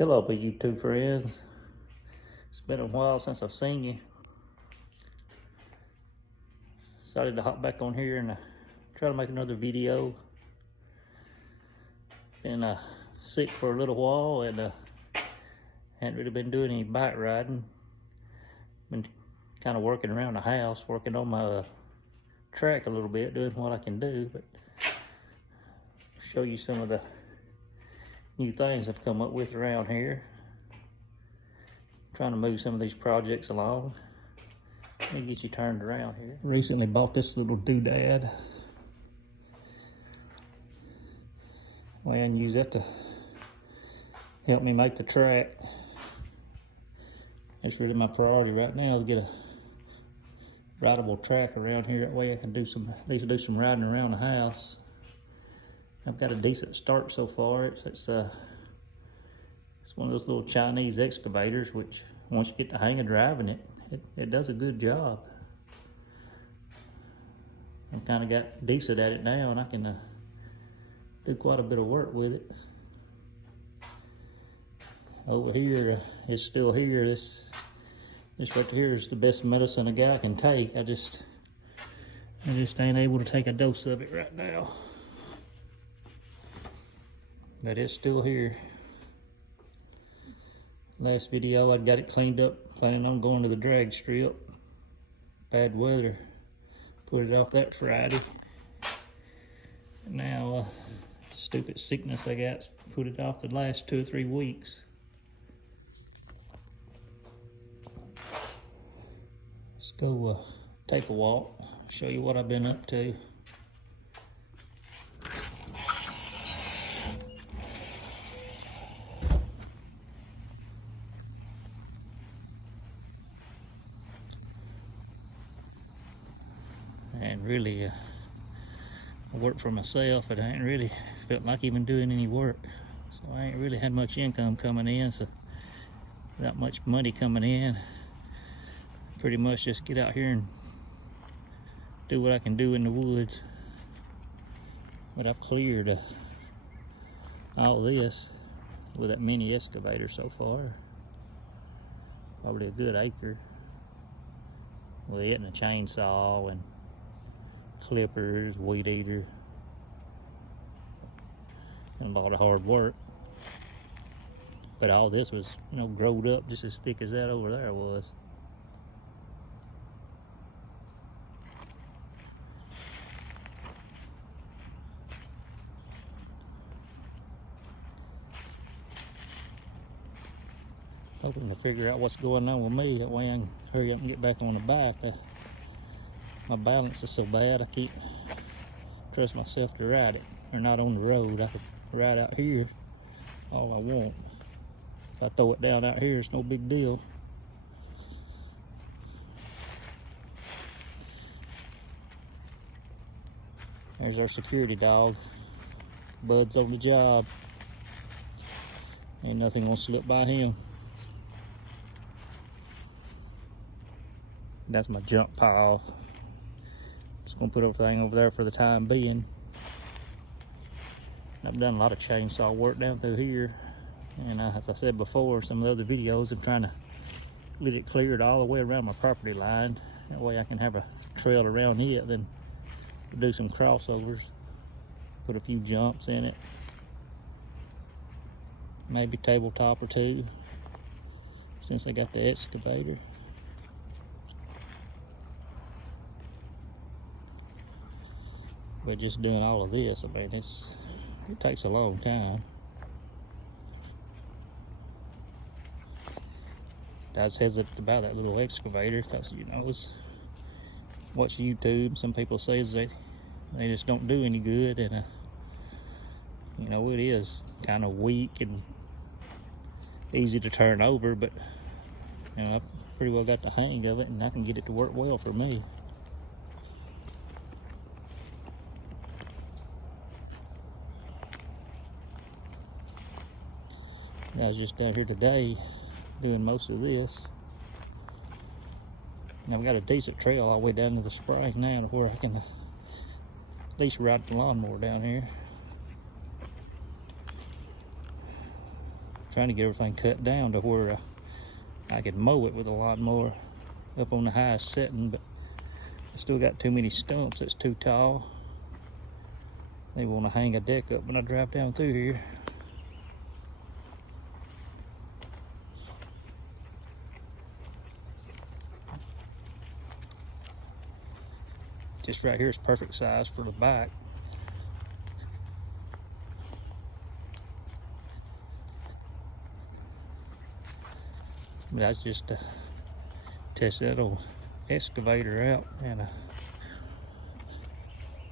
Hello, my YouTube friends. It's been a while since I've seen you. Decided to hop back on here and try to make another video. Been sick for a little while and hadn't really been doing any bike riding. Been kind of working around the house, working on my track a little bit, doing what I can do, but show you some of the new things I've come up with around here. Trying to move some of these projects along. Let me get you turned around here. Recently bought this little doodad. Well, I can use that to help me make the track. That's really my priority right now, is get a rideable track around here. That way I can at least do some riding around the house. I've got a decent start so far. It's one of those little Chinese excavators, which once you get the hang of driving it does a good job. I've kind of got decent at it now, and I can do quite a bit of work with it. Over here, it's still here. This right here is the best medicine a guy can take. I just ain't able to take a dose of it right now. But it's still here. Last video, I got it cleaned up, planning on going to the drag strip. Bad weather, put it off that Friday. And now, stupid sickness I got, put it off the last 2 or 3 weeks. Let's go take a walk, show you what I've been up to. And really, I work for myself, and I ain't really felt like even doing any work. So I ain't really had much income coming in, so not much money coming in. Pretty much just get out here and do what I can do in the woods. But I've cleared all this with that mini excavator so far. Probably a good acre. With it and a chainsaw and clippers, weed eater, and a lot of hard work. But all this was, growed up just as thick as that over there was. Hoping to figure out what's going on with me. That way I can hurry up and get back on the bike. My balance is so bad, I can't trust myself to ride it. Or not on the road. I could ride out here all I want. If I throw it down out here, it's no big deal. There's our security dog. Bud's on the job. Ain't nothing gonna slip by him. That's my junk pile. Just gonna put everything over there for the time being. I've done a lot of chainsaw work down through here, and as I said before, some of the other videos, I'm trying to get it cleared all the way around my property line. That way I can have a trail around it, then do some crossovers, put a few jumps in it, maybe tabletop or two, since I got the excavator. But just doing all of this, I mean, it takes a long time. I was hesitant to buy that little excavator because, it's watch YouTube. Some people say they just don't do any good, and it is kind of weak and easy to turn over. But I pretty well got the hang of it, and I can get it to work well for me. I was just down here today doing most of this. And I've got a decent trail all the way down to the spring now, to where I can at least ride the lawnmower down here. trying to get everything cut down to where I could mow it with a lawnmower up on the highest setting, but I still got too many stumps that's too tall. They want to hang a deck up when I drive down through here. Just right here is perfect size for the bike. But that's just to test that old excavator out, and of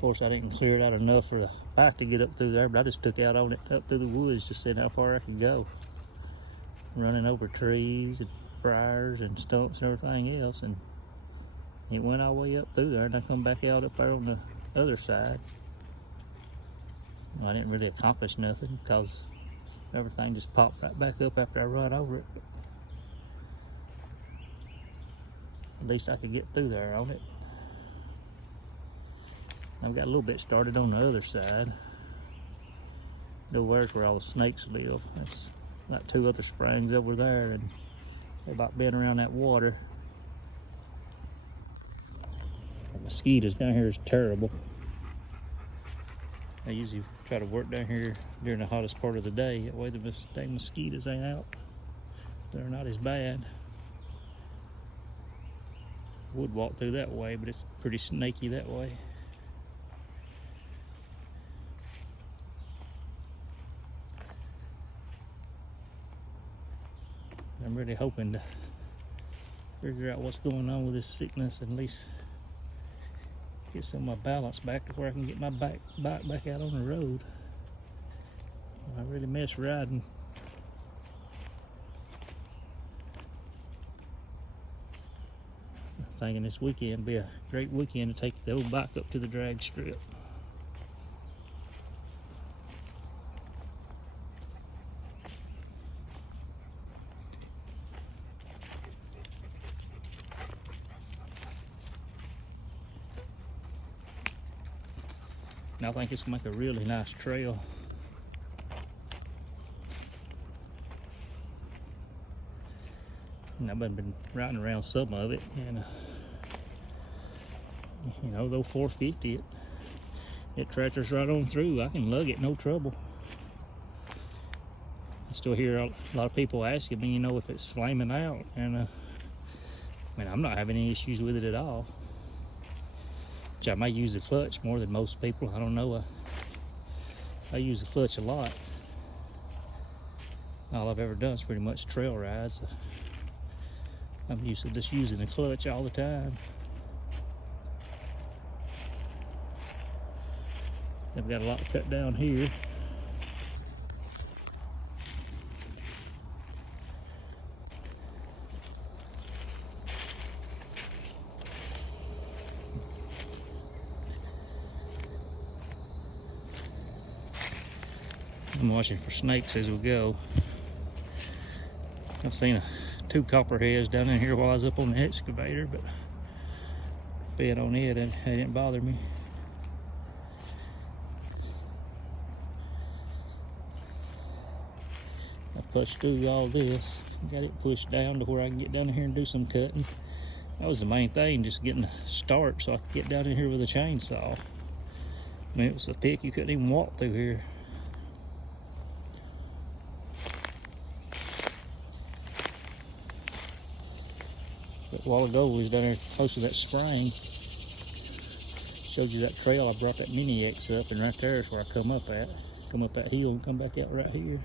course I didn't clear it out enough for the bike to get up through there, but I just took out on it up through the woods, just seeing how far I could go, running over trees and briars and stumps and everything else, and it went all the way up through there, and I come back out up there on the other side. Well, I didn't really accomplish nothing because everything just popped right back up after I run over it. At least I could get through there on it. I've got a little bit started on the other side. Nowhere's where all the snakes live. That's like 2 other springs over there, and they're about being around that water. The mosquitoes down here is terrible. I usually try to work down here during the hottest part of the day. That way the dang mosquitoes ain't out. They're not as bad. Would walk through that way, but it's pretty snaky that way. I'm really hoping to figure out what's going on with this sickness and at least get some of my balance back to where I can get my bike back out on the road. I really miss riding. Thinking this weekend would be a great weekend to take the old bike up to the drag strip. And I think it's gonna make a really nice trail. And I've been riding around some of it, and you know, though 450, it tractors right on through. I can lug it no trouble. I still hear a lot of people asking me, you know, if it's flaming out, and I mean, I'm not having any issues with it at all. Which I may use the clutch more than most people. I don't know. I use the clutch a lot. All I've ever done is pretty much trail rides. I'm used to just using the clutch all the time. I've got a lot to cut down here. I'm watching for snakes as we go. I've seen 2 copperheads down in here while I was up on the excavator, but being on it didn't bother me. I pushed through all this, got it pushed down to where I can get down in here and do some cutting. That was the main thing, just getting a start so I could get down in here with a chainsaw. I mean, it was so thick you couldn't even walk through here. But a while ago we was down there close to that spring. Showed you that trail. I brought that Mini X up, and right there is where I come up at. Come up that hill and come back out right here.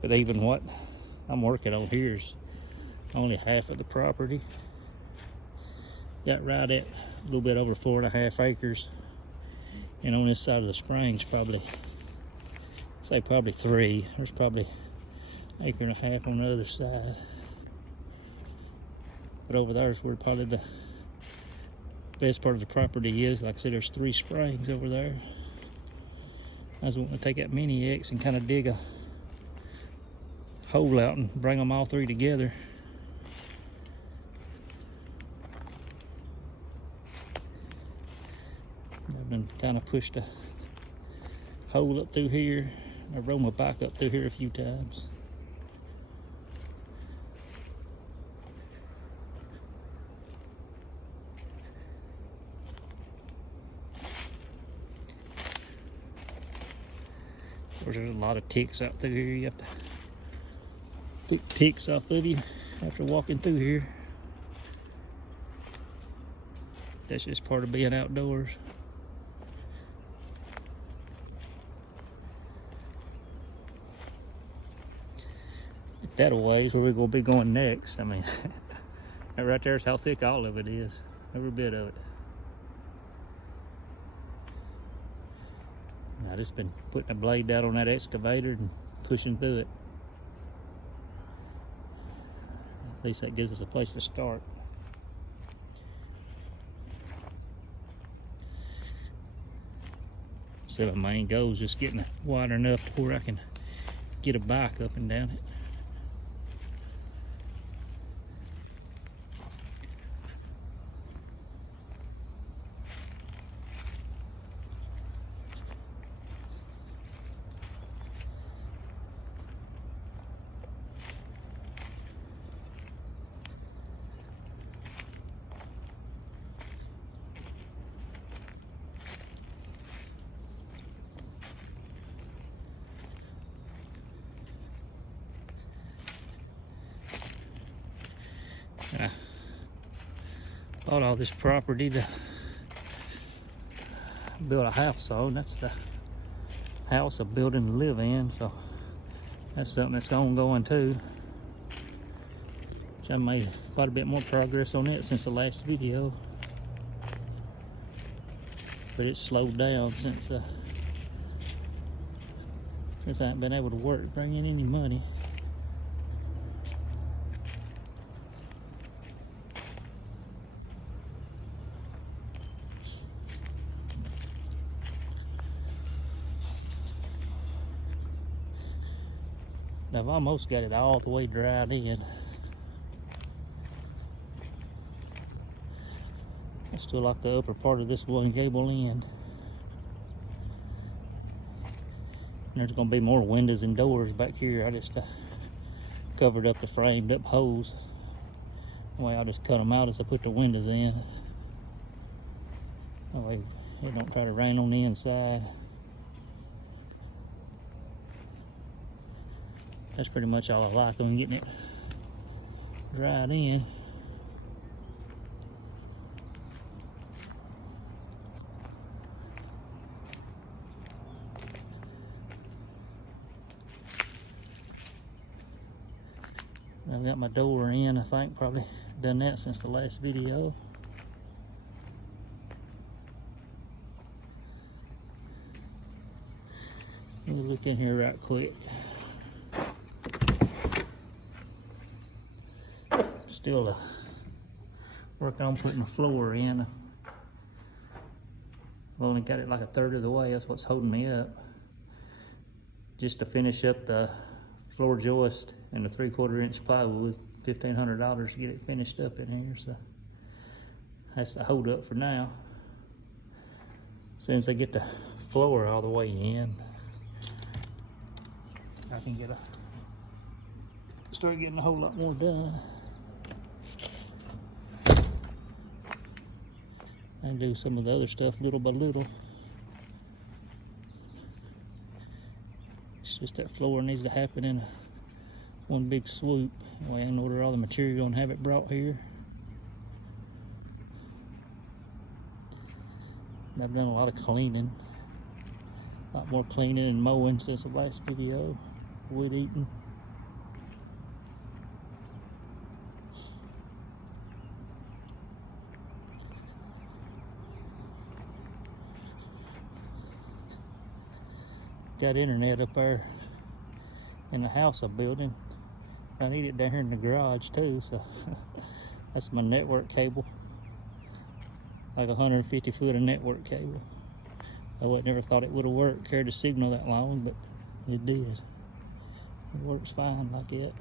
But even what I'm working on here is only half of the property. Got right at a little bit over 4.5 acres. And on this side of the springs, probably 3. There's probably 1.5 acres on the other side. But over there is where probably the best part of the property is. Like I said, there's 3 springs over there. I was wanting to take that Mini X and kind of dig a hole out and bring them all 3 together. kind of pushed a hole up through here. I rode my bike up through here a few times. Of course, there's a lot of ticks out through here. You have to pick ticks off of you after walking through here. That's just part of being outdoors. That away is where we're going to be going next. I mean, that right there is how thick all of it is. Every bit of it. I just been putting a blade down on that excavator and pushing through it. At least that gives us a place to start. So my main goal is just getting it wide enough to where I can get a bike up and down it. I bought all this property to build a house on. That's the house a building to live in, so that's something that's ongoing too. Which I made quite a bit more progress on it since the last video, but it's slowed down since I haven't been able to work, bring in any money. I've almost got it all the way dried in. I still like the upper part of this one gable end. And there's going to be more windows and doors back here. I just covered up the framed up holes. That way I'll just cut them out as I put the windows in. That way it don't try to rain on the inside. That's pretty much all I like on getting it dried in. I've got my door in, I think, probably done that since the last video. Let me look in here right quick. Still working on putting the floor in. I've only got it like a third of the way. That's what's holding me up. Just to finish up the floor joist and the 3/4 inch plywood was $1,500 to get it finished up in here. So that's the hold up for now. As soon as I get the floor all the way in, I can start getting a whole lot more done. And do some of the other stuff little by little. It's just that floor needs to happen in one big swoop. That way I can order all the material and have it brought here. And I've done a lot of cleaning. A lot more cleaning and mowing since the last video. Wood eating. Got internet up there in the house I'm building. I need it down here in the garage too, so that's my network cable. Like 150 foot of network cable. I would never thought it would have worked, carried a signal that long, but it did. It works fine like it.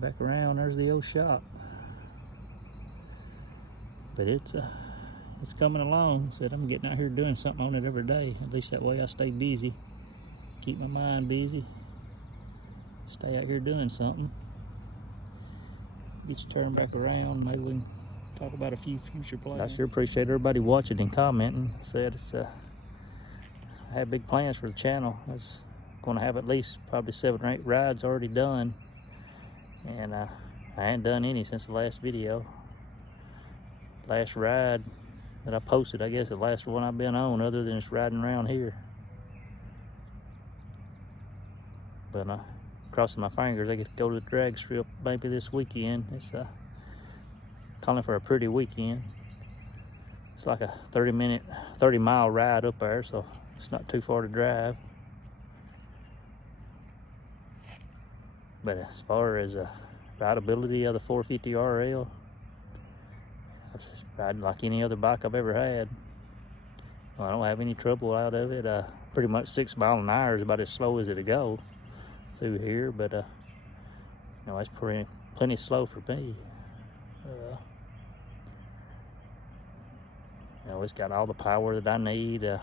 Back around, there's the old shop. But it's coming along. Said I'm getting out here doing something on it every day. At least that way I stay busy. Keep my mind busy. Stay out here doing something. Get you turned back around. Maybe we can talk about a few future plans. I sure appreciate everybody watching and commenting. Said I had big plans for the channel. I was going to have at least probably 7 or 8 rides already done. And I ain't done any since the last video. Last ride that I posted, I guess the last one I've been on, other than just riding around here. But crossing my fingers, I get to go to the drag strip maybe this weekend. It's calling for a pretty weekend. It's like a 30-mile ride up there, so it's not too far to drive. But as far as rideability of the 450RL, I've ridden like any other bike I've ever had. Well, I don't have any trouble out of it. Pretty much 6 miles an hour is about as slow as it'll go through here, but you know, it's plenty slow for me. You know, it's got all the power that I need. You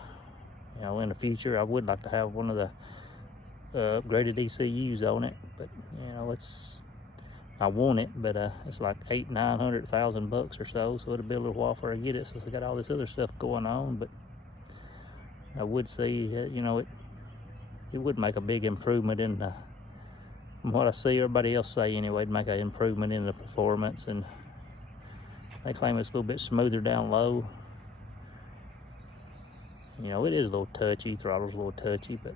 know, in the future, I would like to have one of the upgraded ECUs on it, but you know, I want it, but it's like $800,000-900,000 or so it'll be a little while before I get it, since I got all this other stuff going on. But I would see, you know, it would make a big improvement in from what I see everybody else say anyway, it'd make an improvement in the performance. And they claim it's a little bit smoother down low. You know, it is a little touchy, throttle's a little touchy, but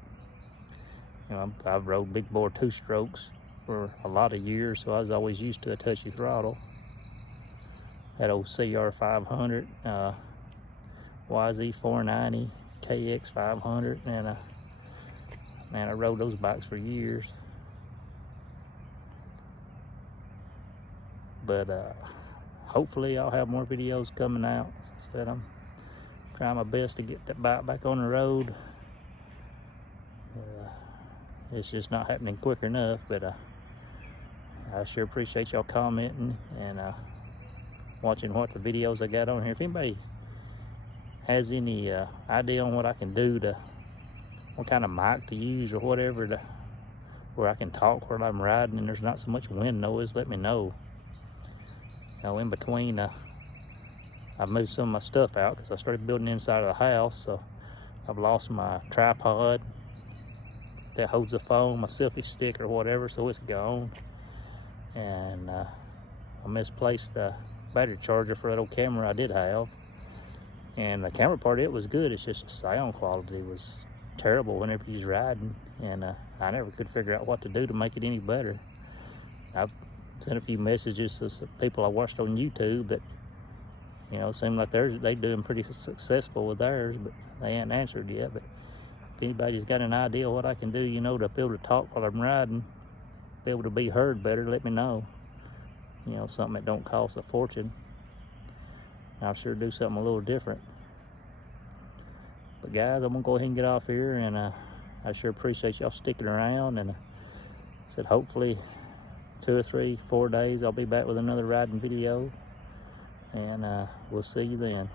you know, I've rode big bore 2-strokes for a lot of years, so I was always used to a touchy throttle. That old CR500, YZ490, KX500, and man, I rode those bikes for years. But hopefully I'll have more videos coming out. As I said, I'm trying my best to get that bike back on the road. It's just not happening quick enough, but I sure appreciate y'all commenting and watching what the videos I got on here. If anybody has any idea on what I can do what kind of mic to use or whatever where I can talk while I'm riding and there's not so much wind noise, let me know. You know, in between, I've moved some of my stuff out because I started building inside of the house, so I've lost my tripod that holds the phone, my selfie stick or whatever, so it's gone. And I misplaced the battery charger for that old camera I did have. And the camera part, it was good, it's just the sound quality was terrible whenever you was riding, and I never could figure out what to do to make it any better. I've sent a few messages to some people I watched on YouTube that, you know, seem like they're doing pretty successful with theirs, but they ain't answered yet. But if anybody's got an idea what I can do, you know, to be able to talk while I'm riding, be able to be heard better, let me know. You know, something that don't cost a fortune. I'll sure do something a little different. But guys, I'm gonna go ahead and get off here, and I sure appreciate y'all sticking around. And I said hopefully 2 or 3, 4 days I'll be back with another riding video, and we'll see you then.